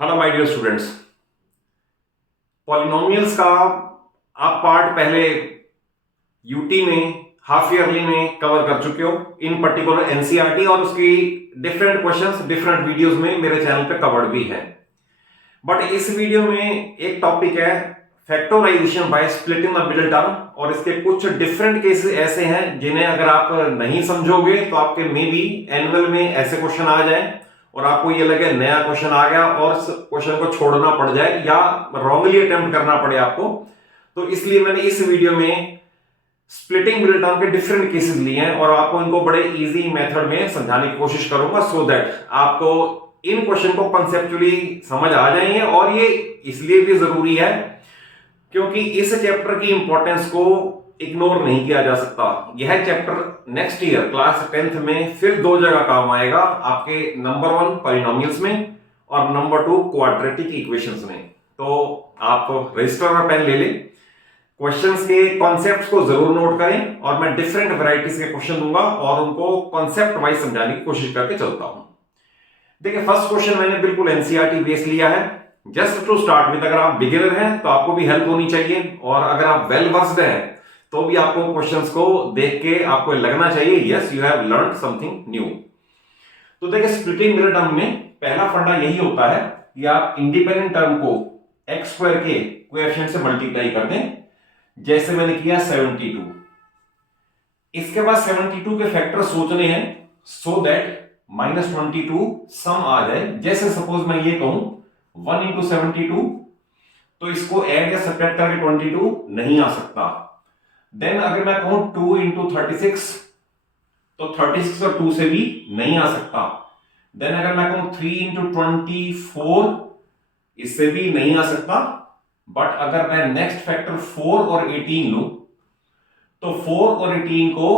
Hello my dear students. Polynomials का आप part पहले यूटी में हाफ ईयरली में कवर कर चुके हो, इन पर्टिकुलर एनसीईआरटी, और उसकी डिफरेंट क्वेश्चंस डिफरेंट वीडियोस में मेरे चैनल पे कवर्ड भी है। बट इस वीडियो में एक टॉपिक है factorisation by splitting the middle term, और इसके कुछ डिफरेंट केसेस ऐसे हैं जिन्हें अगर आप नहीं समझोगे तो आपके मे बी एनुअल में ऐसे क्वेश्चन आ जाए और आपको ये लगे नया क्वेश्चन आ गया और उस क्वेश्चन को छोड़ना पड़ जाए या रॉन्गली अटेम्प्ट करना पड़े आपको। तो इसलिए मैंने इस वीडियो में स्प्लिटिंग मिडिल टर्म के डिफरेंट केसेस लिए हैं और आपको इनको बड़े इजी मेथड में समझाने की कोशिश करूंगा सो दैट आपको इन क्वेश्चन को कंसेप्चुअली समझ आ जाएंगे। और ये इसलिए भी जरूरी है क्योंकि इस चैप्टर की इंपॉर्टेंस को इग्नोर नहीं किया जा सकता। यह chapter next year class 10th में फिर दो जगह काम आएगा, आपके नंबर 1 पॉलिनोमियल्स में और नंबर 2 क्वाड्रेटिक इक्वेशंस में। तो आप रजिस्टर और पेन ले लें, क्वेश्चंस के कॉन्सेप्ट्स को जरूर नोट करें और मैं डिफरेंट वैरायटीज के क्वेश्चन दूंगा और उनको कॉन्सेप्ट वाइज समझाने की कोशिश करके चलता हूं। देखिए, फर्स्ट क्वेश्चन मैंने बिल्कुल एनसीईआरटी बेस लिया है। जस्ट टू स्टार्ट विद, अगर आप बिगिनर हैं तो आपको भी हेल्प होनी चाहिए, और अगर आप वेल वर्स्ड हैं तो भी आपको क्वेश्चंस को देख के आपको लगना चाहिए yes you have learn something new. तो देखिए, स्प्लिटिंग मिडिल टर्म में पहला फंडा यही होता है कि आप इंडिपेंडेंट टर्म को एक्स स्क्वायर के कोएफिशिएंट से मल्टीप्लाई कर दें, जैसे मैंने किया 72। इसके बाद 72 के फैक्टर सोचने हैं सो दैट -22 सम आ जाए। जैसे सपोज मैं ये कहूं 1 इंटू 72, तो इसको ऐड या सब्ट्रैक्ट करके 22 नहीं आ सकता। देन अगर मैं कहूं 2 इंटू 36, तो 36 और 2 से भी नहीं आ सकता। देन अगर मैं कहूं 3 इंटू 24, इससे भी नहीं आ सकता। बट अगर मैं नेक्स्ट फैक्टर 4 और 18 लूं, तो 4 और 18 को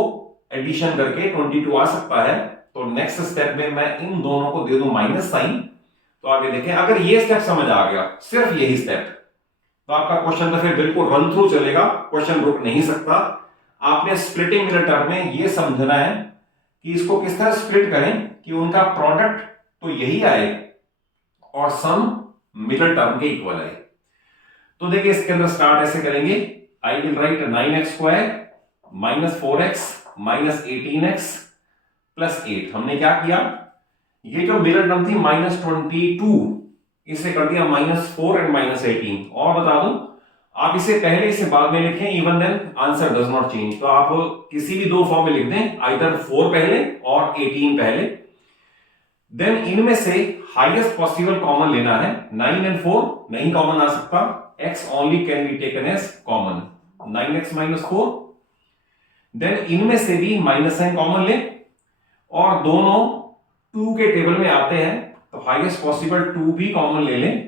एडिशन करके 22 आ सकता है। तो नेक्स्ट स्टेप में मैं इन दोनों को दे दूं माइनस साइन। तो आगे देखें, अगर ये स्टेप समझ आ गया, सिर्फ यही स्टेप, तो आपका क्वेश्चन तो फिर बिल्कुल रन थ्रू चलेगा, क्वेश्चन रुक नहीं सकता। आपने स्प्लिटिंग मिडिल टर्म में ये समझना है कि इसको किस तरह स्प्लिट करें कि उनका प्रोडक्ट तो यही आए और सम मिडिल टर्म के इक्वल आए। तो देखिए, इसके अंदर स्टार्ट ऐसे करेंगे, I will write 9x square minus 4x minus 18x plus 8। हमने क्या किया, ये जो मिडिल टर्म थी -22, इसे कर दिया -4 एंड -18। और बता दूं, आप इसे पहले इसे बाद में लिखें, even then answer does not change. तो आप किसी भी दो फॉर्म में लिख दें, आइदर 4 पहले और 18 पहले। देन इनमें से हाईएस्ट पॉसिबल कॉमन लेना है। 9 एंड 4 नहीं कॉमन आ सकता, x only can be taken as common, 9x minus 4। Then इनमें से भी माइनस साइन कॉमन ले, और दोनों 2 के टेबल में आते हैं, तो हाईएस्ट पॉसिबल 2 भी कॉमन ले लें।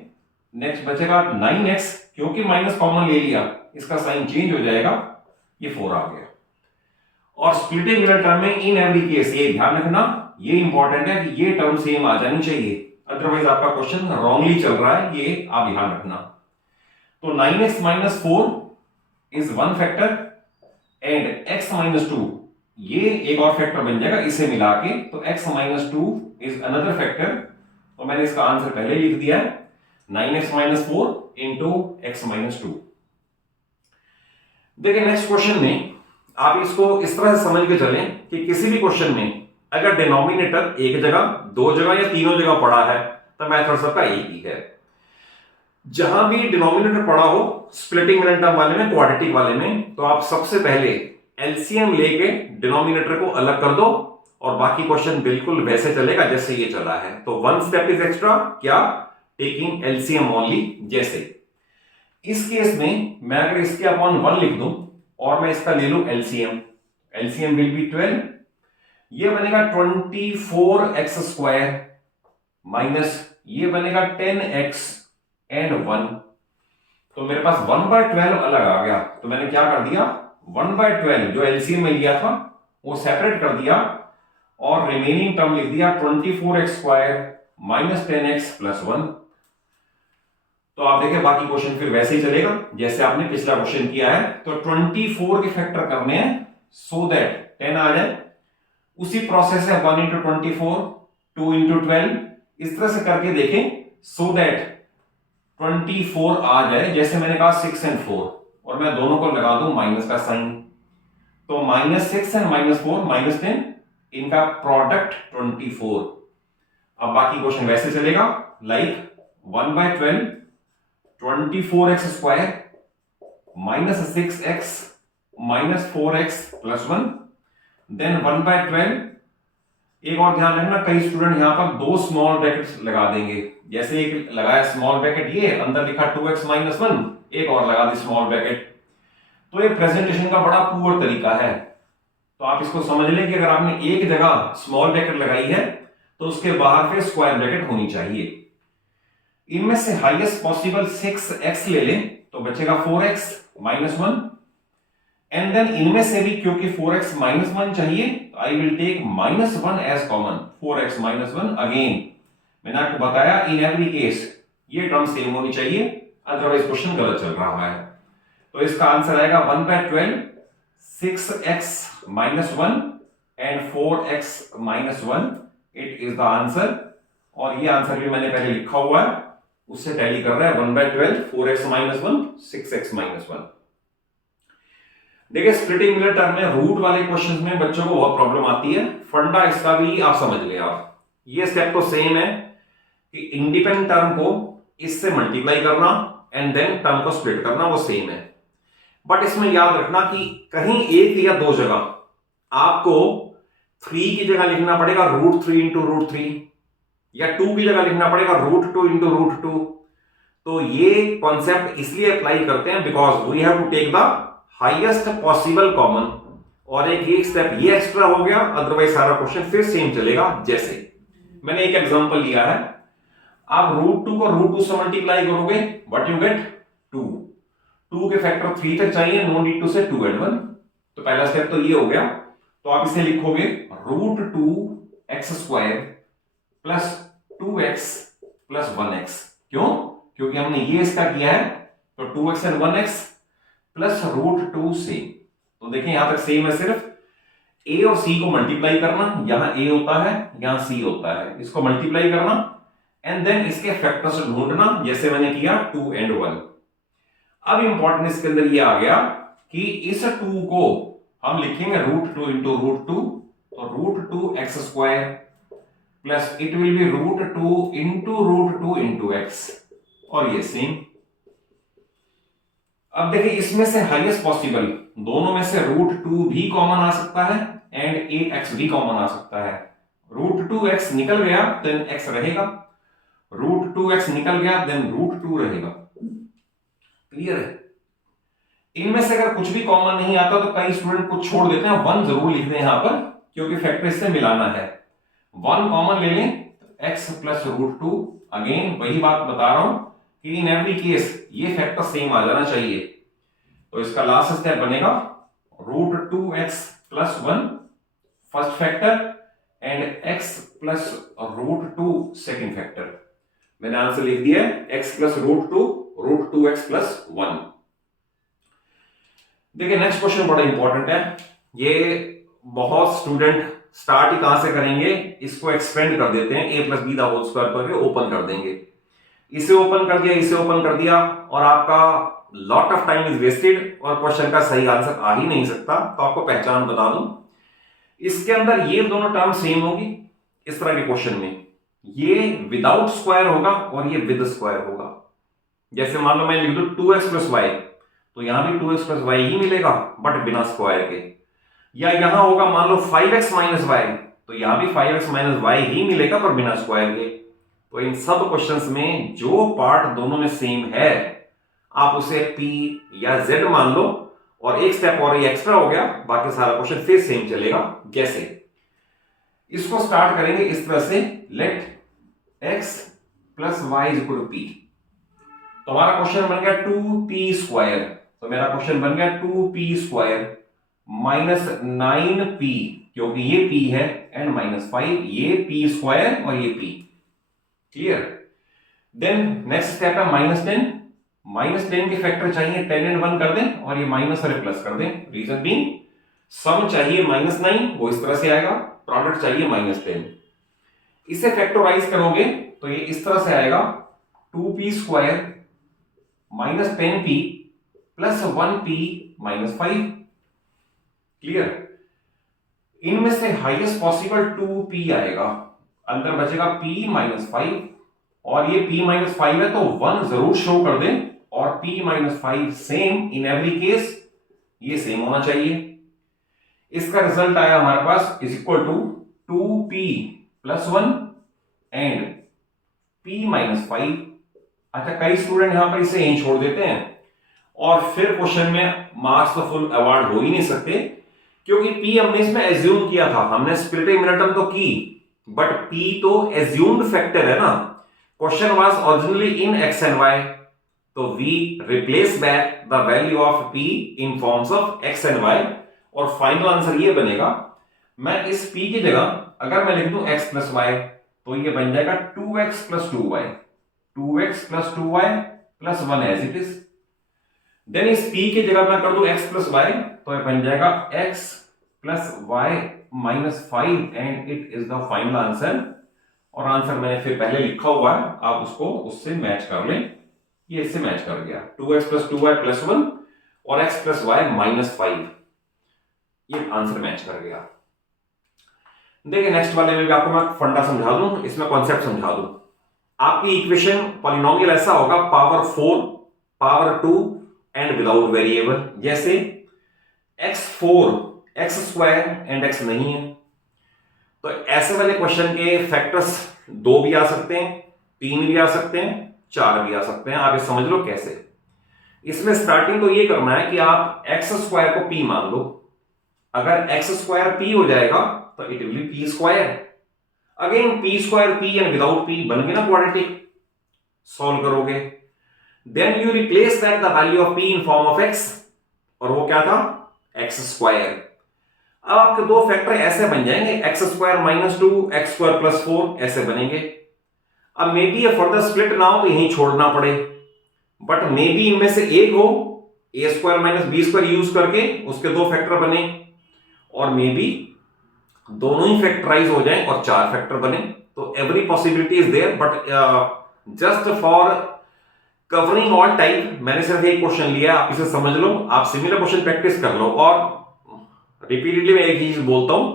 नेक्स्ट बचेगा 9x, क्योंकि माइनस कॉमन ले लिया इसका साइन चेंज हो जाएगा, ये 4 आ गया। और स्प्लिटिंग मिडिल टर्म में इन एवरी केस ये ध्यान रखना, ये इंपॉर्टेंट है कि ये टर्म सेम आ जानी चाहिए, अदरवाइज आपका क्वेश्चन रॉन्गली चल रहा है, ये आप ध्यान रखना। तो 9x minus 4 is one factor and x minus 2 ये एक और फैक्टर बन जाएगा इसे मिला के, तो x minus 2 is another factor. तो मैंने इसका आंसर पहले लिख दिया है, 9x minus 4 into x minus 2। देखिए, नेक्स्ट क्वेश्चन में आप इसको इस तरह से समझ के चलें कि किसी भी क्वेश्चन में अगर डिनोमिनेटर एक जगह, दो जगह या तीनों जगह पड़ा है तो मेथड सबका एक ही है। जहां भी डिनोमिनेटर पड़ा हो स्प्लिटिंग मिडिल टर्म वाले में, क्वाड्रेटिक वाले में, तो आप सबसे पहले एलसीएम लेके डिनोमिनेटर को अलग कर दो और बाकी क्वेश्चन बिल्कुल वैसे चलेगा जैसे ये चला है। तो वन स्टेप इज एक्स्ट्रा, क्या, टेकिंग एलसीएम ओनली। जैसे इस केस में मैं अगर इसके अपॉन 1 लिख दूं और मैं इसका ले लूं एलसीएम, एलसीएम विल बी 12, ये बनेगा 24x स्क्वायर माइनस ये बनेगा 10x एंड 1। तो मेरे पास 1/12 अलग आ गया, तो मैंने क्या कर दिया, 1/12 जो एलसीएम में लिया था वो सेपरेट कर दिया और रिमेनिंग टर्म लिख दिया 24x square minus 10x plus 1। तो आप देखें बाकी क्वेश्चन फिर वैसे ही चलेगा जैसे आपने पिछला क्वेश्चन किया है। तो 24 के फैक्टर करने हैं सो दैट 10 आ जाए, उसी प्रोसेस है 1 इंटू 24, 2 इंटू 12, इस तरह से करके देखें सो दैट 24 आ जाए। जैसे मैंने कहा 6 एंड 4, और मैं दोनों को लगा दूं माइनस का साइन, तो -6 एंड -4 -10, इनका प्रोडक्ट 24। अब बाकी क्वेश्चन वैसे चलेगा, like 1/12 24x² -6x -4x + 1, then 1/12। एक और ध्यान रखना, कई स्टूडेंट यहां पर दो स्मॉल ब्रैकेट्स लगा देंगे। जैसे एक लगाया स्मॉल ब्रैकेट, ये अंदर लिखा 2x - 1, एक और लगा दी स्मॉल ब्रैकेट। तो ये प्रेजेंटेशन का बड़ा पुअर तरीका है। तो आप इसको समझ लें कि अगर आपने एक जगह स्मॉल ब्रैकेट लगाई है तो उसके बाहर फिर स्क्वायर ब्रैकेट होनी चाहिए। इनमें से हाईएस्ट पॉसिबल 6x ले लें तो बचेगा 4x - 1, एंड देन इनमें से भी क्योंकि 4x - 1 चाहिए, I will take -1 as common. 4x - 1 again, मैंने आपको बताया इन एवरी केस ये टर्म सेम होनी चाहिए, अदरवाइज क्वेश्चन गलत चल रहा है। तो इसका आंसर आएगा 1/12 6x - 1 and 4x - 1, it is the answer. और ये आंसर भी मैंने पहले लिखा हुआ है, उससे टैली कर रहा है 1/12 4x - 1 6x - 1। देखिए स्प्लिटिंग मिलर टर्म में रूट वाले क्वेश्चंस में बच्चों को बहुत प्रॉब्लम आती है। फंडा इसका भी आप समझ ले। आप ये स्टेप तो सेम है कि इंडिपेंडेंट टर्म को इससे मल्टीप्लाई करना एंड देन टर्म को स्प्लिट करना, वो सेम है। बट इसमें याद रखना कि कहीं एक या दो जगह आपको 3 की जगह लिखना पड़ेगा √3 × √3, या 2 की जगह लिखना पड़ेगा √2 × √2। तो ये कॉन्सेप्ट इसलिए अप्लाई करते हैं because we have to take the highest possible common, और एक स्टेप ये एक्स्ट्रा हो गया, अदरवाइज सारा क्वेश्चन फिर सेम चलेगा। जैसे मैंने एक एग्जांपल लिया है, आप √2 को √2 से मल्टीप्लाई करोगे, व्हाट यू गेट 2। 2 के फैक्टर 3 तक चाहिए, नो नीड टू से 2 and 1। तो पहला स्टेप तो ये हो गया। तो आप इसे लिखोगे √2x² + 2x + 1x। क्यों? क्योंकि हमने ये इसका किया है, तो 2x and 1x प्लस √2 से। तो देखिए यहां तक सेम है, सिर्फ a और c को मल्टीप्लाई करना, यहां a होता है यहां c होता है, इसको मल्टीप्लाई करना एंड देन इसके फैक्टर्स ढूंढना, जैसे मैंने किया 2 and 1। अब इंपॉर्टेंट इसके अंदर ये आ गया कि इस 2 को हम लिखेंगे √2 × √2, तो √2x² plus it will B √2 × √2 × x, और ये सेम। अब देखिए इसमें से हाईएस्ट पॉसिबल, दोनों में से √2 भी कॉमन आ सकता है एंड एक x भी कॉमन आ सकता है। √2x निकल गया देन x रहेगा, √2x निकल गया देन √2 रहेगा। क्लियर है? इनमें से अगर कुछ भी कॉमन नहीं आता तो कई स्टूडेंट कुछ छोड़ देते हैं, 1 जरूर लिख दें यहां पर, क्योंकि फैक्टर से मिलाना है। 1 कॉमन ले लें, x + √2। अगेन वही बात बता रहा हूं कि इन एवरी केस ये फैक्टर सेम आ जाना चाहिए। तो इसका लास्ट स्टेप बनेगा √2x + 1 first factor and x + √2 second factor. मैंने आंसर लिख दिया है x + √2 √2x + 1। देखिए नेक्स्ट क्वेश्चन बड़ा इंपॉर्टेंट है। ये बहुत स्टूडेंट स्टार्ट ही कहां से करेंगे, इसको एक्सपेंड कर देते हैं, a + b the whole square करके ओपन कर देंगे। इसे ओपन कर दिया, इसे ओपन कर दिया, और आपका lot of time is wasted और क्वेश्चन का सही आंसर आ ही नहीं सकता। तो आपको पहचान बता दूं, इसके अंदर ये दोनों टर्म सेम होगी। इस तरह के क्वेश्चन में ये विदाउट स्क्वायर होगा और ये विद स्क्वायर होगा। जैसे मान लो मैं लिख दूं 2x + y, तो यहां भी 2x + y ही मिलेगा बट बिना स्क्वायर के। या यहां होगा मान लो 5x - y, तो यहां भी 5x - y ही मिलेगा पर बिना स्क्वायर के। तो इन सब क्वेश्चंस में जो पार्ट दोनों में सेम है आप उसे p या z मान लो, और एक स्टेप और ये एक्स्ट्रा हो गया, बाकी सारा क्वेश्चन फिर सेम चलेगा। जैसे इसको स्टार्ट करेंगे इस तरह से, लेट x + y = p। तो हमारा क्वेश्चन बन गया 2p²। तो मेरा क्वेश्चन बन गया 2p² - 9p, क्योंकि ये p है, एंड -5, ये p² और ये p। Clear? Then next step है -10। -10 के फैक्टर चाहिए, 10 and 1 कर दें, और ये माइनस और प्लस कर दें। रीजन बीइंग सम चाहिए -9, वो इस तरह से आएगा, प्रोडक्ट चाहिए -10। इसे फैक्टराइज करोगे तो ये इस तरह से आएगा 2p² minus 10p plus 1p minus 5। Clear? इनमें से हाईएस्ट पॉसिबल 2p आएगा, अंदर बचेगा p माइनस 5, और ये p माइनस 5 है तो 1 जरूर शो कर दें, और p minus 5 same in every case, ये सेम होना चाहिए। इसका रिजल्ट आया हमारे पास is equal to 2p plus 1 and p minus 5। अच्छा, कई स्टूडेंट यहां पर इसे यहीं छोड़ देते हैं, और फिर क्वेश्चन में मार्क्स तो फुल अवार्ड हो ही नहीं सकते, क्योंकि p हमने इसमें एज्यूम किया था, हमने स्प्लिटिंग मिनटम तो की, बट p तो एज्यूम्ड फैक्टर है ना। Question was originally in x and y, तो we replace back the value of p in forms of x and y, और फाइनल आंसर ये बनेगा। मैं इस p की जगह अगर मैं लिख दूं x प्लस वाई, तो ये बन जाएगा 2x plus 2y, 2x plus 2y plus 1 as it is. Then इस p की जगह मैं कर दूं x प्लस y, तो ये बन जाएगा x plus y minus 5 and it is the final answer. और आंसर मैंने फिर पहले लिखा हुआ है, आप उसको उससे मैच कर लें। ये इससे मैच कर गया, 2x प्लस 2y प्लस 1 और x प्लस y माइनस 5, ये आंसर मैच कर गया। देखिए नेक्स्ट वाले में भी आपको मैं फंडा समझा दूं, इसमें कॉन्सेप्ट समझा दूं। आपकी इक्वेशन पॉलिनोमियल ऐसा होगा, power 4, power 2 and without variable. जैसे x4, x² एंड x नहीं है, तो ऐसे वाले क्वेश्चन के फैक्टर्स 2 भी आ सकते हैं, 3 भी आ सकते हैं, 4 भी आ सकते हैं। आप ये समझ लो कैसे। इसमें स्टार्टिंग तो ये करना है कि आप x² को p मान लो। अगर x² p हो जाएगा तो it will be p²। Again p² p and without p बन गए ना क्वाड्रेटिक। सॉल्व करोगे, then you replace that the value of p in form of x, और वो क्या था x²। अब आपके दो फैक्टर ऐसे बन जाएंगे, x² माइनस 2, x² प्लस 4 ऐसे बनेंगे। अब मे बी ये फर्दर स्प्लिट ना हो तो यहीं छोड़ना पड़े, बट मे बी इनमें से एक हो, a² माइनस b² यूज करके उसके दो फैक्टर बने, और मे बी दोनों ही फैक्टराइज हो जाएं और 4 फैक्टर बने। तो every possibility is there, but just for covering all type मैंने सिर्फ एक क्वेश्चन लिया, आप इसे समझ लो, आप सिमिलर क्वेश्चन प्रैक्टिस कर लो। और रिपीटेडली मैं एक ही चीज बोलता हूं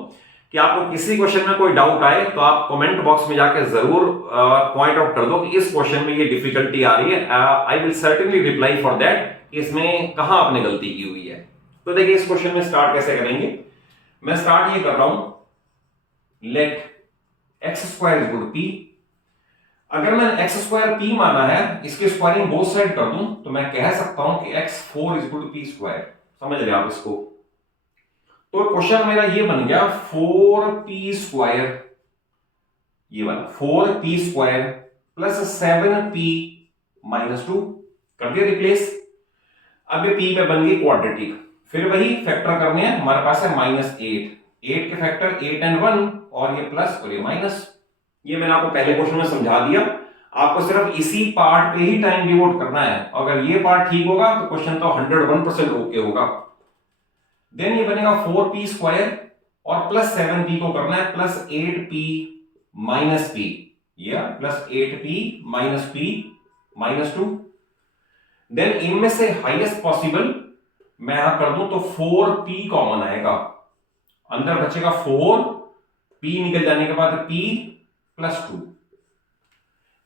कि आपको किसी क्वेश्चन में कोई डाउट आए तो आप कमेंट बॉक्स में जाके जरूर पॉइंट आउट कर दो कि इस क्वेश्चन में ये डिफिकल्टी आ रही है। I will certainly reply for that कि इसमें कहां आपने गलती की हुई है। तो देखिए इस क्वेश्चन में स्टार्ट कैसे करेंगे। मैं स्टार्ट ये कर रहा हूं, let x² is equal to p। अगर मैंने x² p माना है, इसके स्क्वायरिंग बोथ साइड कर दूं तो मैं कह सकता हूं कि x4 is equal to p²। समझ रहे आप इसको? तो क्वेश्चन मेरा ये बन गया 4p², ये वाला 4p² प्लस 7p माइनस 2, कर दिया रिप्लेस। अब ये p पे बन गई क्वाड्रेटिक, फिर वही फैक्टर करने हैं, हमारे पास है -8, 8 के फैक्टर 8 एंड 1, और ये प्लस और ये माइनस। ये मैंने आपको पहले क्वेश्चन में समझा दिया, आपको सिर्फ इसी पार्ट पे ही टाइम डिवोट करना है। अगर ये पार्ट ठीक होगा तो क्वेश्चन तो 101% ओके होगा। देन ये बनेगा 4p² और प्लस 7p को करना है प्लस 8p माइनस p, या plus 8p minus p minus 2। Then इनमें से हाईएस्ट पॉसिबल मैं यहां कर दूं तो 4p कॉमन आएगा, अंदर बचेगा 4, p निकल जाने के बाद p प्लस 2।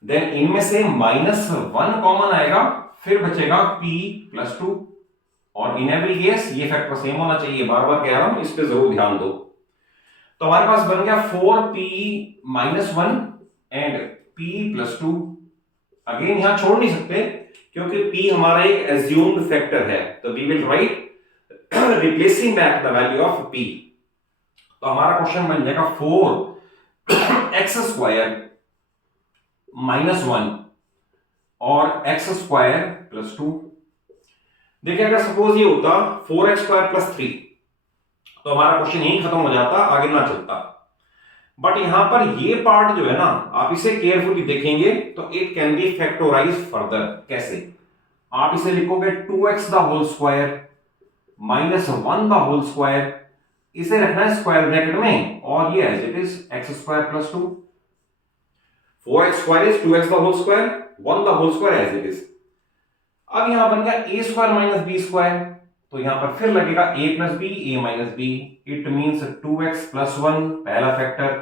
देन इनमें से -1 कॉमन आएगा, फिर बचेगा p प्लस 2, और इन एवरी केस ये फैक्टर सेम होना चाहिए। बार बार कह रहा हूं, इस पे जरूर ध्यान दो। तो हमारे पास बन गया 4p minus 1 and p plus 2। Again यहां छोड़ नहीं सकते क्योंकि p हमारा एक एज्यूम्ड फैक्टर है, तो we will write replacing back the value of p। तो हमारा क्वेश्चन बन जाएगा 4x² माइनस 1 और x² प्लस 2। देखिए अगर सपोज ये होता 4x² प्लस 3 तो हमारा क्वेश्चन यही खत्म हो जाता, आगे ना चलता। बट यहां पर ये पार्ट जो है ना, आप इसे केयरफुली देखेंगे तो it can be factorise further. कैसे? आप इसे लिखोगे 2x the whole square minus 1 the whole square, इसे रखना है स्क्वायर ब्रैकेट में, और ये as it is x² plus 2। 4x square is 2x the whole square, 1 the whole square as it is. अब यहां बन गया a square minus b square, तो यहां पर फिर लगेगा a plus b, a minus b. It means 2x plus 1 पहला फैक्टर,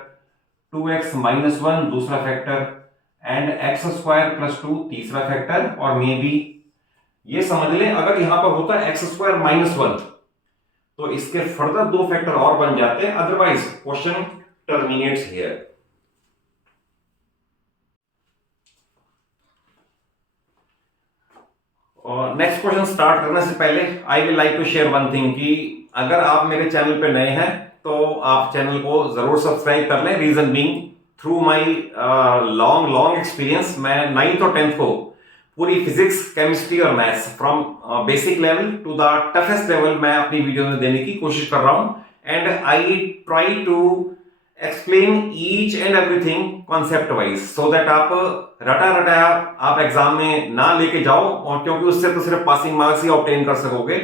2x minus 1 दूसरा factor, and x square plus 2 तीसरा फैक्टर. और मे बी ये समझ लें अगर यहां पर होता है x square minus 1 तो इसके फर्दर दो फैक्टर और बन जाते हैं, अदरवाइज क्वेश्चन टर्मिनेट्स हियर. और नेक्स्ट क्वेश्चन स्टार्ट करने से पहले I will like to share one thing कि अगर आप मेरे चैनल पे नए हैं तो आप चैनल को जरूर सब्सक्राइब कर लें. Reason being through my long experience मैं 9th और 10th को पूरी फिजिक्स, केमिस्ट्री और maths from basic level to the toughest level मैं अपनी वीडियो में देने की कोशिश कर रहा हूं. And I try to explain each and everything concept wise so that आप रटा आप एग्जाम में ना लेके जाओ, और क्योंकि उससे तो सिर्फ पासिंग मार्क्स ही ऑब्टेन कर सकोगे.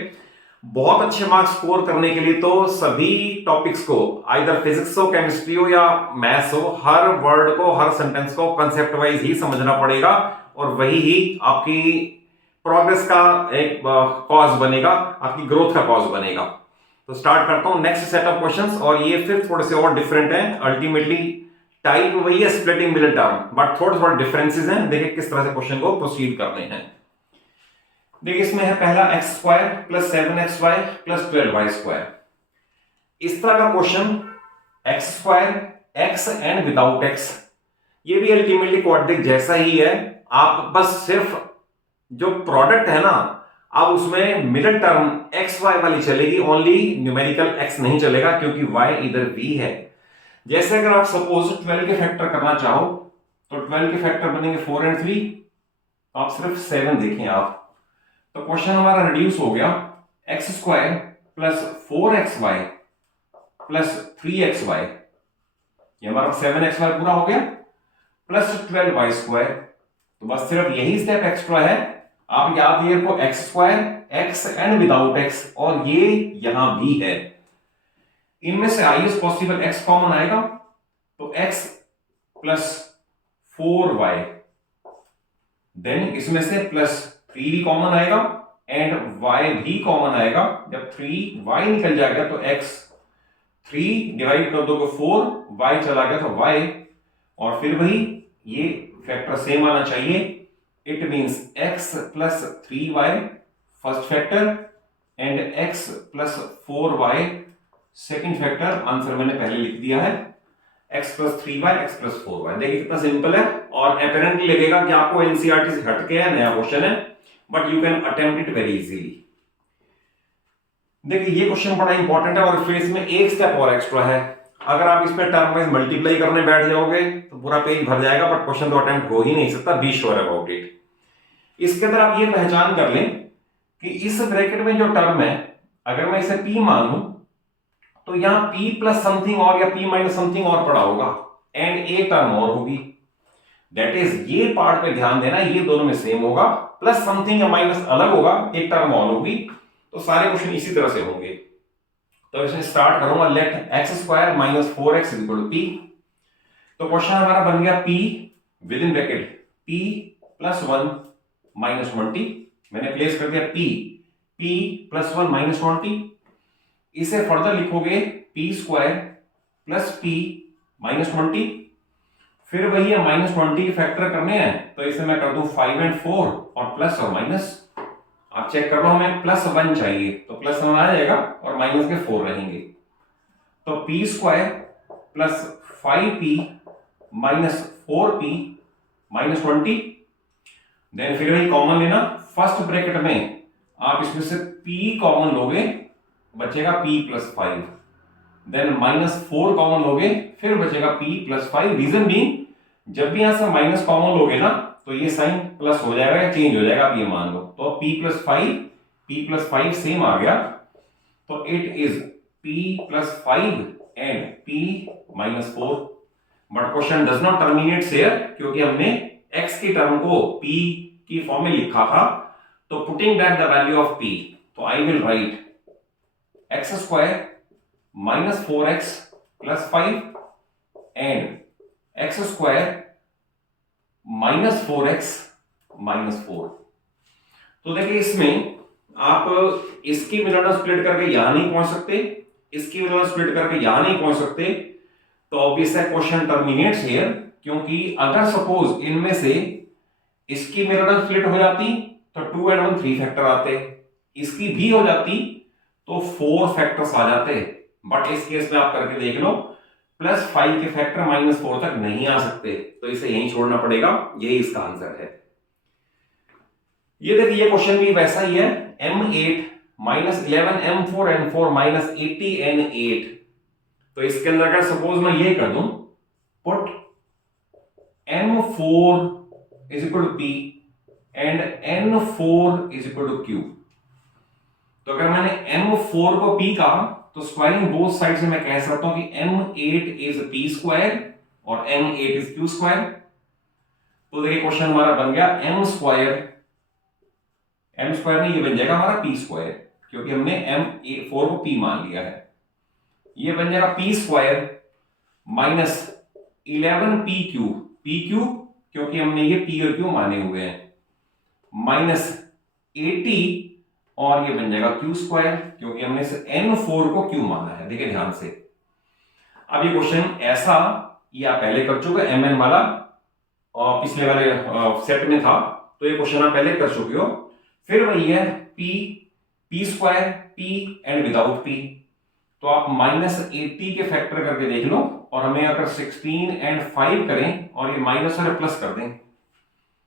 बहुत अच्छे मार्क्स स्कोर करने के लिए तो सभी टॉपिक्स को, आइदर फिजिक्स हो, केमिस्ट्री हो या मैथ्स हो, हर वर्ड को, हर सेंटेंस को कंसेप्ट वाइज ही समझना पड़ेगा, और वही ही आपकी प्रोग्रेस का एक कॉज बनेगा, आपकी ग्रोथ का कॉज बनेगा. तो स्टार्ट करता हूं नेक्स्ट सेट ऑफ क्वेश्चंस, और ये फिर थोड़े से और डिफरेंट हैं. अल्टीमेटली टाइप वही है, स्प्लिटिंग मिडिल टर्म, बट थोड़े डिफरेंसेस हैं. देखिए किस तरह से क्वेश्चन को प्रोसीड करने हैं. देखिए इसमें है पहला x square plus 7xy plus 12y square. इस तरह का question x square, x and without x, ये भी अल्टीमेटली क्वाड्रेटिक जैसा ही है. आप बस सिर्फ जो प्रोडक्ट है ना, अब उसमें मिडिल टर्म एक्स वाई वाली चलेगी, ओनली न्यूमेरिकल x नहीं चलेगा क्योंकि y इधर v है. जैसे अगर आप सपोज 12 के फैक्टर करना चाहो तो 12 के फैक्टर बनेंगे 4 एंड 3, आप सिर्फ 7 देखें आप, तो क्वेश्चन हमारा रिड्यूस हो गया x square plus 4xy plus 3xy, ये हमारा 7xy पूरा हो गया, प्लस 12y स्क्वायर. तो बस सिर्फ यही स्टेप एक्स्ट्रा है. आप याद ये को x square, x and without x, और ये यहां भी है. इनमें से हाईएस्ट पॉसिबल x कॉमन आएगा, तो x प्लस 4y, देन इसमें से प्लस 3 भी कॉमन आएगा एंड y भी कॉमन आएगा. जब 3y निकल जाएगा तो x, 3 डिवाइड कर दो 4, y चला गया तो y, और फिर वही ये फैक्टर सेम आना चाहिए. It means x plus 3y first factor and x plus 4y second factor. Answer मैंने पहले लिख दिया है, x plus 3y, x plus 4y. देखिए कितना सिंपल है, और अपेरेंटली लगेगा कि आपको एनसीईआरटी से हट के है, नया क्वेश्चन है, but you can attempt it very easily. देखिए ये क्वेश्चन बड़ा इंपॉर्टेंट है, और फिर इसमें एक स्टेप और एक्स्ट्रा है. अगर आप इस पे टर्म वाइज मल्टीप्लाई करने बैठ जाओगे तो पूरा पेज भर जाएगा, बट क्वेश्चन तो अटेम्प्ट हो ही नहीं सकता. Be sure about it. इसके अंदर आप ये पहचान कर लें कि इस ब्रैकेट में जो टर्म है, अगर मैं इसे p मानूं तो यहां p प्लस समथिंग और या p माइनस समथिंग और पड़ा होगा, एंड एक टर्म और होगी. दैट इज ये पार्ट पे ध्यान देना, ये दोनों में सेम होगा, प्लस समथिंग या माइनस अलग होगा, एक टर्म और होगी. तो सारे क्वेश्चन इसी तरह से होंगे. तो इसमें स्टार्ट करूंगा, let X square minus 4x equal to p. तो क्वेश्चन हमारा बन गया p with in bracket p plus 1 minus 20. मैंने प्लेस कर दिया p प्लस 1 माइनस 20. इसे फर्दर लिखोगे p square plus p minus 20. फिर वही है माइनस 20 के फैक्टर करने हैं, तो इसे मैं कर दूं 5 एंड 4 और प्लस और माइनस. आप चेक कर लो, हमें प्लस 1 चाहिए, तो प्लस 1 आ जाएगा और माइनस के 4 रहेंगे. तो p square plus 5p minus 4p minus 20. Then फिर वही कॉमन लेना, फर्स्ट ब्रैकेट में आप इसमें से p कॉमन लोगे, बचेगा p plus 5. Then minus 4 common लोगे, फिर बचेगा p प्लस 5. रीजन भी जब भी यहां से माइनस कॉमन लोगे ना तो ये साइन प्लस हो जाएगा या चेंज हो जाएगा, आप ये मान लो. तो p प्लस 5 सेम आ गया, तो it is p plus 5 and p minus 4. But question does not terminate here, क्योंकि हमने x की टर्म को p की फॉर्म में लिखा था. तो putting back the value of p, तो I will write x square minus 4x plus 5 and x square -4x-4। तो देखिए इसमें आप इसकी मिलाना स्प्लिट करके यहां नहीं पहुंच सकते, इसकी मिलाना स्प्लिट करके यहां नहीं पहुंच सकते, तो ऑब्वियस है क्वेश्चन टर्मिनेट्स हियर, क्योंकि अगर सपोज इनमें से इसकी मिलाना स्प्लिट हो जाती तो 2 and 1 3 फैक्टर आते, इसकी भी हो जाती तो 4 फैक्टर्स आ जाते, बट इस केस में आप करके देख लो +5 के फैक्टर -4 तक नहीं आ सकते, तो इसे यहीं छोड़ना पड़ेगा, यही इसका आंसर है। ये देखिए ये क्वेश्चन भी वैसा ही है, m8 -11m4n4 -80n8। तो इसके अंदर अगर सपोज मैं ये कर दूं, put m4 = p and n4 = q, तो अगर मैंने m4 को p कहा तो स्क्वायरिंग बोथ साइड से मैं कह सकता हूं कि m8 is p² और m8 is q²। तो देखिए क्वेश्चन हमारा बन गया m² नहीं, ये बन जाएगा हमारा p², क्योंकि हमने m4 को p मान लिया है। ये बन जाएगा p² -11pq, pq क्योंकि हमने ये p और q माने हुए हैं, -80, और ये बन जाएगा q² क्योंकि हमने n4 को q माना है। देखिए ध्यान से, अब ये क्वेश्चन ऐसा ये आप पहले कर चुके mn वाला, और पिछले वाले सेट में था, तो ये क्वेश्चन आप पहले कर चुके हो। फिर वही है p² p and without p, तो आप -80 के फैक्टर करके देख लो, और हमें अगर 16 and 5 करें और ये माइनस और प्लस कर दें,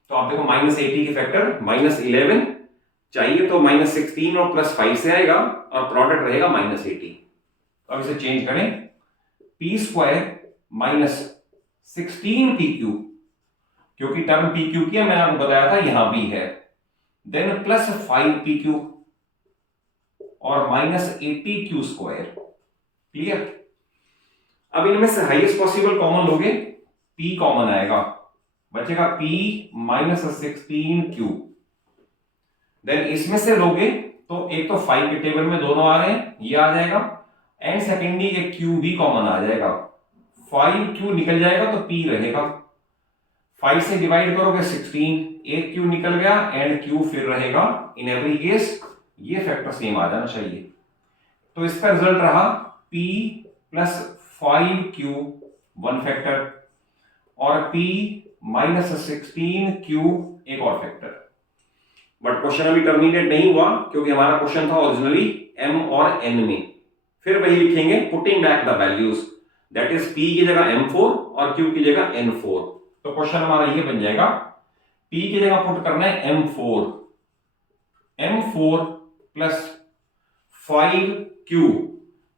तो आप देखो -80 के फैक्टर -11 चाहिए, तो -16 और +5 से आएगा और प्रोडक्ट रहेगा -80। तो अब इसे चेंज करें, p² -16pq, क्योंकि टर्म pq की मैंने आपको बताया था यहां भी है, देन +5pq और -80q²। क्लियर? अब इनमें से हाईएस्ट पॉसिबल कॉमन लोगे, p कॉमन आएगा, बचेगा p -16q। देन इसमें से लोगे तो एक तो 5 के टेबल में दोनों आ रहे हैं, ये आ जाएगा, एंड सेकेंडली एक q भी कॉमन आ जाएगा, 5q निकल जाएगा तो p रहेगा, 5 से डिवाइड करोगे 16, एक q निकल गया एंड q फिर रहेगा। इन एवरी केस ये फैक्टर सेम आ जाना चाहिए, तो इसका रिजल्ट रहा p + 5q 1 फैक्टर और p -16q एक और फैक्टर। बट क्वेश्चन अभी टर्मिनेट नहीं हुआ, क्योंकि हमारा क्वेश्चन था ओरिजिनली m और n में। फिर वही लिखेंगे putting back the values, that is p की जगह m4 और q की जगह n4। तो क्वेश्चन हमारा ये बन जाएगा, p की जगह पुट करना है m4 + 5q,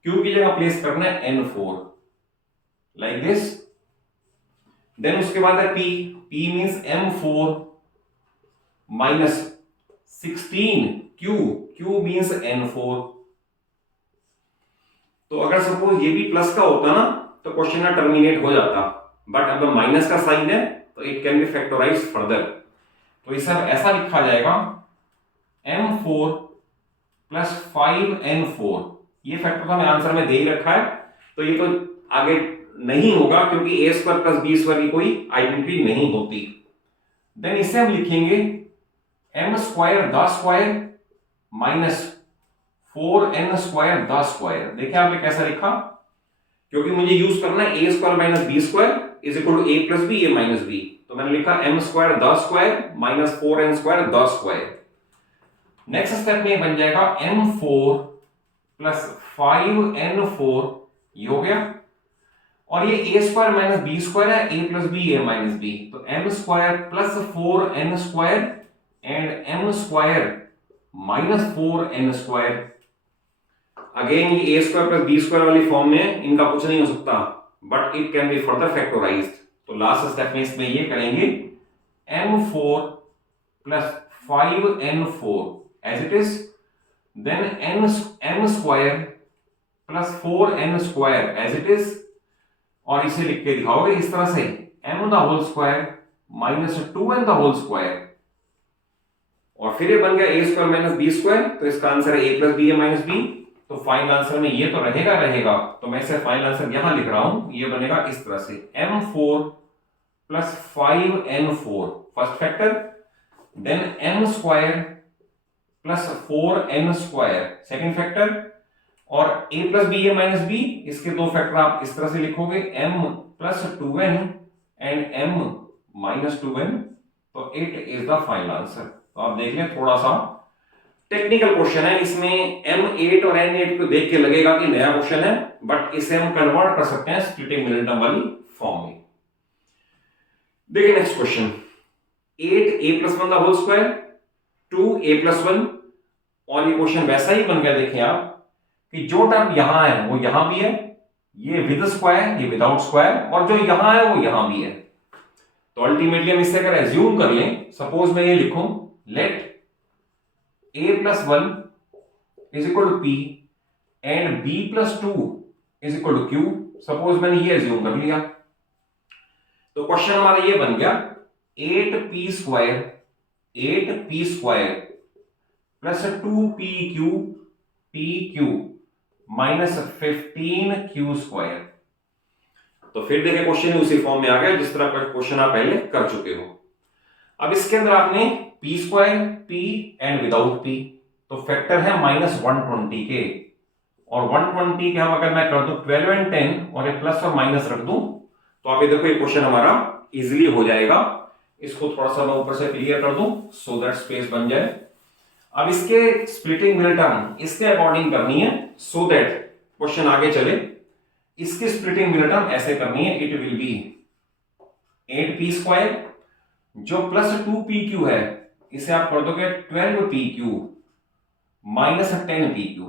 q की जगह प्लेस करना है n4, लाइक दिस। देन उसके बाद है p means m4 -16q, q means n4। तो अगर सपोज ये भी प्लस का होता ना तो क्वेश्चन ना टर्मिनेट हो जाता, बट अब माइनस का साइन है तो it can B factorised further. तो इसे ऐसा लिखा जाएगा m4 + 5n4, ये फैक्टर तो हमें आंसर में दे ही रखा है, तो ये तो आगे नहीं होगा, क्योंकि a² + b² की कोई आइडेंटिटी नहीं होती। देन इसे हम लिखेंगे m² the square -4n² the square. देखिए आपने कैसा लिखा, क्योंकि मुझे यूज करना है a² - b² = a + b a - b, तो मैंने लिखा m² the square -4n² the square. Next step में बन जाएगा m4 + 5n4, ये हो गया, और ये a² - b² है, a + b a - b, तो m² + 4n² and m² -4n²। Again ये a² + b² वाली फॉर्म में इनका कुछ नहीं हो सकता, but it can be further factorised. तो लास्ट स्टेप में इसमें ये करेंगे m4 + 5n4 as it is, then m² + 4n² as it is, और इसे लिख के दिखाओगे इस तरह से m² - 2n², और फिर ये बन गया a² - b², तो इसका आंसर है a + b a - b। तो फाइनल आंसर में ये तो रहेगा, तो मैं इसे फाइनल आंसर यहां लिख रहा हूं, ये बनेगा इस तरह से m4 plus 5n4 first factor, then n square plus 4n square second factor, और a plus B A minus B, इसके दो फैक्टर आप इस तरह से लिखोगे m plus 2n and m minus 2n, तो it is the final answer. तो आप देख लें, थोड़ा सा टेक्निकल क्वेश्चन है, इसमें m8 और n8 को देख के लगेगा कि नया क्वेश्चन है, बट इसे हम कन्वर्ट कर सकते हैं स्प्लिटिंग मिनटम वाली फॉर्म में। देखिए next question, 8a plus 1 the whole square 2a plus 1, और ये क्वेश्चन वैसा ही बन गया। देखें आप कि जो टर्म यहां है वो यहां भी है, ये विद स्क्वायर ये विदाउट स्क्वायर, और जो यहां है वो यहां भी है। तो अल्टीमेटली हम इससे अगर एज्यूम कर लें, सपोज मैं ये लिखूं let a plus 1 is equal to p and b plus 2 is equal to q, suppose मैंने ये एज्यूम कर लिया, तो क्वेश्चन हमारा ये बन गया 8p square plus 2pq minus 15q square. तो फिर देखिए क्वेश्चन उसी फॉर्म में आ गया जिस तरह का क्वेश्चन आप पहले कर चुके हो। अब इसके अंदर आपने p square p and without p, तो फैक्टर है माइनस 120 के, और 120 के हम अगर मैं कर दूं 12 एंड 10 और एक प्लस और माइनस रख दूं, तो आप ये देखो ये क्वेश्चन हमारा इजीली हो जाएगा। इसको थोड़ा सा मैं ऊपर से क्लियर कर दूं सो दैट स्पेस बन जाए। अब इसके स्प्लिटिंग मिल टर्म इसके अकॉर्डिंग करनी है सो दैट क्वेश्चन आगे चले। इसकी स्प्लिटिंग मिल टर्म ऐसे करनी है, it will B 8p square, जो प्लस 2pq है इसे आप कर दोगे 12pq minus 10pq,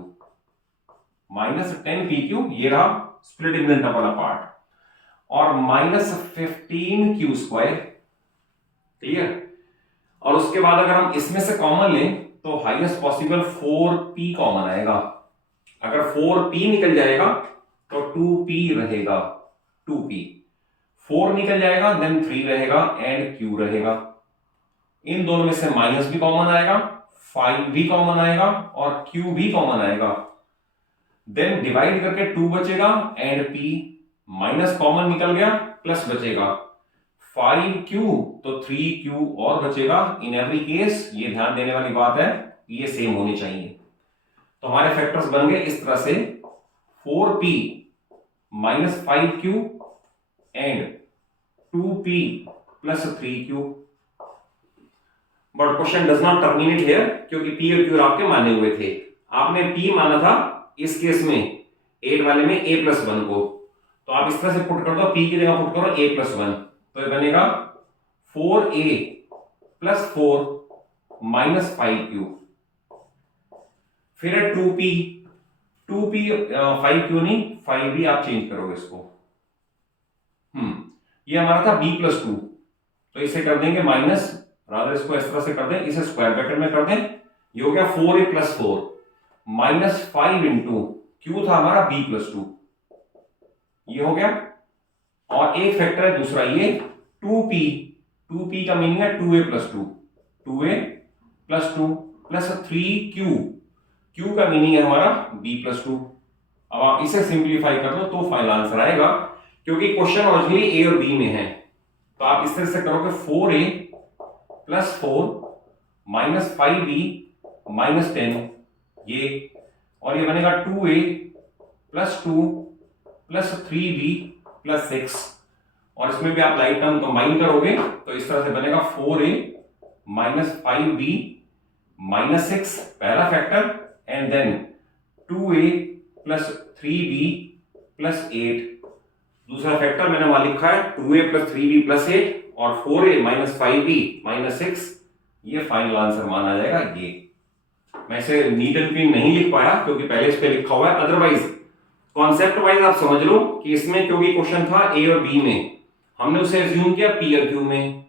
minus 10pq, ये रहा स्प्लिटिंग मिल टर्म वाला पार्ट, और माइनस 15q स्क्वायर, क्लियर। और उसके बाद अगर हम इसमें से कॉमन लें तो हाईएस्ट पॉसिबल 4p कॉमन आएगा। अगर 4p निकल जाएगा तो 2p रहेगा, 2p 4 निकल जाएगा देन 3 रहेगा एंड q रहेगा। इन दोनों में से माइनस भी कॉमन आएगा, 5 भी कॉमन आएगा और q भी कॉमन आएगा। देन डिवाइड करके 2 बचेगा एंड p, माइनस कॉमन निकल गया, प्लस बचेगा 5q, तो 3q और बचेगा। इन एवरी केस ये ध्यान देने वाली बात है, ये सेम होने चाहिए। तो हमारे फैक्टर्स बन गए इस तरह से 4p minus 5q and 2p plus 3q। But question does not terminate here, क्योंकि p और q आपके माने हुए थे। आपने p माना था इस केस में 8 वाले में a प्लस 1 को, तो आप इस तरह से पुट कर दो, p की जगह पुट करो a प्लस 1, तो ये बनेगा 4a प्लस 4 माइनस 5q, फिर है 2p 5q नहीं 5 भी आप चेंज करोगे इसको। ये हमारा था b प्लस 2, तो इसे कर देंगे माइनस, रादर इसको इस तरह से कर दें, इसे स्क्वायर ब्रैकेट में कर दें, ये हो गया 4a plus 4 minus 5 into q था हमारा b प्लस 2, ये हो गया। और एक फैक्टर है दूसरा ये 2p का मीनिंग है 2a plus 2, 2a plus 2 plus 3q, q का मीनिंग है हमारा b प्लस 2। अब आप इसे सिंप्लीफाई कर दो तो फाइनल आंसर आएगा, क्योंकि क्वेश्चन ओरिजिनली a और b में है। तो आप इस तरह से करोगे 4a plus 4 minus 5b minus 10, ये, और ये बनेगा 2a plus 2 plus 3b plus 6, और इसमें भी आप लाइट टर्म कंबाइन करोगे तो इस तरह से बनेगा 4a माइनस 5b माइनस 6 पहला factor, and then 2a plus 3b plus 8 दूसरा फैक्टर। मैंने वहां लिखा है 2a प्लस 3b प्लस 8 और 4a माइनस 5b माइनस 6, ये फाइनल आंसर माना जाएगा। ये मैं इसे नीट एंड क्लीन नहीं लिख पाया क्योंकि पहले इस पे लिखा हुआ है, अदरवाइज कॉन्सेप्ट वाइज आप समझ लो कि इसमें क्योंकि क्वेश्चन था a और b में, हमने उसे एज्यूम किया p और q में,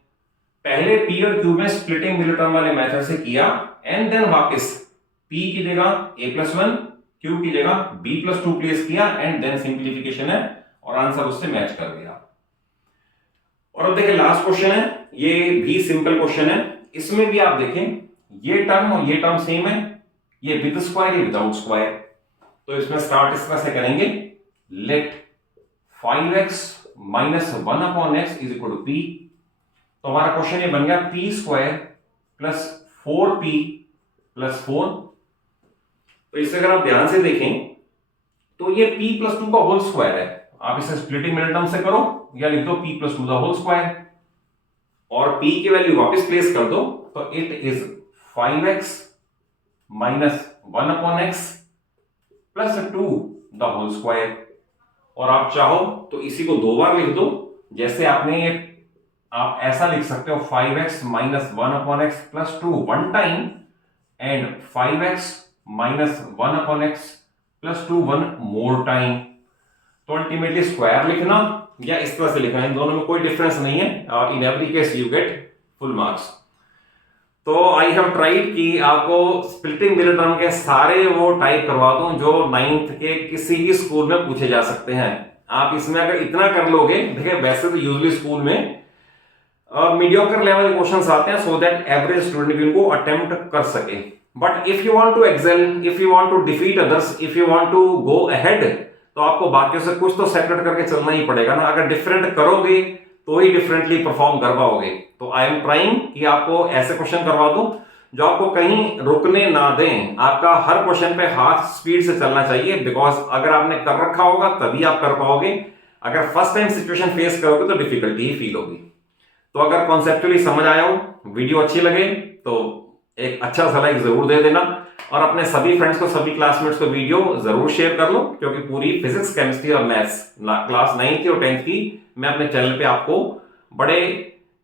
पहले p और q में स्प्लिटिंग मिडिल टर्म वाले मेथड से किया, एंड देन वापस p की जगह a प्लस 1 q की जगह b प्लस 2 प्लेस किया, एंड देन सिंप्लीफिकेशन है और आंसर उससे मैच कर गया। और अब देखिए लास्ट क्वेश्चन है, ये भी सिंपल क्वेश्चन है। इसमें भी आप देखें ये टर्म और ये टर्म सेम है, ये विद स्क्वायर ये विदाउट स्क्वायर। तो इसमें स्टार्ट इस तरह से करेंगे, let 5x minus 1/x is equal to P. तो हमारा क्वेश्चन ये बन गया P square plus 4p plus 4। तो इसे अगर आप ध्यान से देखें तो ये p प्लस 2 का होल स्क्वायर है। आप इसे स्प्लिटिंग मिनट टर्म से करो या लिख दो p प्लस 2 का होल स्क्वायर और p की वैल्यू वापस प्लेस कर दो, तो it is 5x minus 1/x plus 2 the whole square. और आप चाहो तो इसी को दो बार लिख दो, जैसे आपने ये आप ऐसा लिख सकते हो 5x minus 1/x plus 2 one time and 5x minus 1/x plus 2 one more time. तो अल्टीमेटली स्क्वायर लिखना या इस तरह से लिखना, इन दोनों में कोई डिफरेंस नहीं है और इन every case you get full marks. तो आई हैव ट्राइड कि आपको स्प्लिटिंग मिनट टर्म के सारे वो टाइप करवा दूं जो 9th के किसी भी स्कूल में पूछे जा सकते हैं। आप इसमें अगर इतना कर लोगे, देखिए वैसे तो यूजुअली स्कूल में मीडियोकर लेवल के क्वेश्चंस आते हैं सो दैट एवरेज स्टूडेंट भी उनको अटेम्प्ट कर सके। But if you want to excel, if you want to defeat others, if you want to go ahead, तो आपको बाकियों से कुछ तो सेपरेट करके चलना ही पड़ेगा ना। अगर डिफरेंट करोगे तो ही डिफरेंटली परफॉर्म कर पाओगे। तो आई एम ट्राइंग कि आपको ऐसे क्वेश्चन करवा दूं जो आपको कहीं रुकने ना दें। आपका हर क्वेश्चन पे हाथ स्पीड से चलना चाहिए, बिकॉज अगर आपने कर रखा होगा तभी आप कर पाओगे। अगर फर्स्ट टाइम सिचुएशन फेस करोगे तो डिफिकल्टी ही फील होगी। तो अगर कॉन्सेप्चुअली समझ आया हो, वीडियो अच्छी लगे तो एक अच्छा सा लाइक जरूर दे देना और अपने सभी फ्रेंड्स को, सभी क्लासमेट्स को वीडियो जरूर शेयर कर लो, क्योंकि पूरी फिजिक्स, केमिस्ट्री और मैथ्स क्लास 9th और 10th की मैं अपने चैनल पे आपको बड़े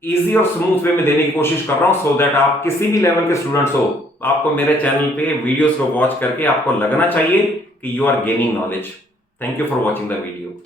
इजी और स्मूथ वे में देने की कोशिश कर रहा हूं, सो दैट आप किसी भी लेवल के स्टूडेंट्स हो, आपको मेरे चैनल पे वीडियोस को वॉच करके आपको लगना चाहिए कि you are gaining knowledge. Thank you for watching the video.